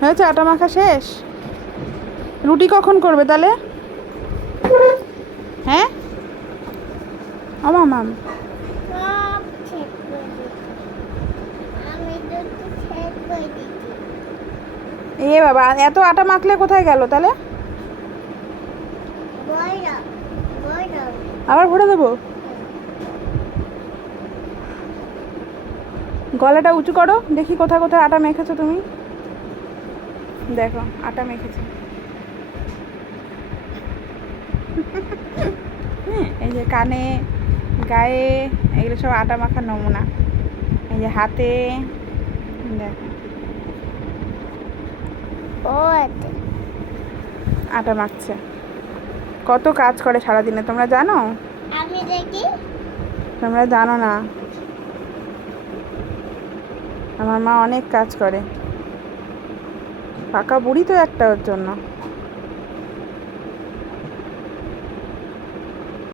হয়েছে? আটা মাখা শেষ? রুটি কখন করবে তাহলে? হ্যাঁ ও মাম, সব শেষ করে দিয়েছি। আমি দুটো শেষ করে দিয়েছি। এ বাবা, এত আটা মাখলে কোথায় গেল তাহলে? বড় বড় আবার ভরে দেবো? গলাটা উঁচু করো, দেখি কোথায় কোথায় আটা মেখেছো তুমি। দেখো আটা মেখেছো। এই যে কানে, গায়ে, এগুলো সব আটা মাখার নমুনা। এই যে হাতে, দেখো ও আছে। আটা মাখছে। কত কাজ করে সারাদিনে তোমরা জানো? আমি দেখি। তোমরা জানো না, আমার মা অনেক কাজ করে। পাকা বুড়ি তো একটা ওর জন্য।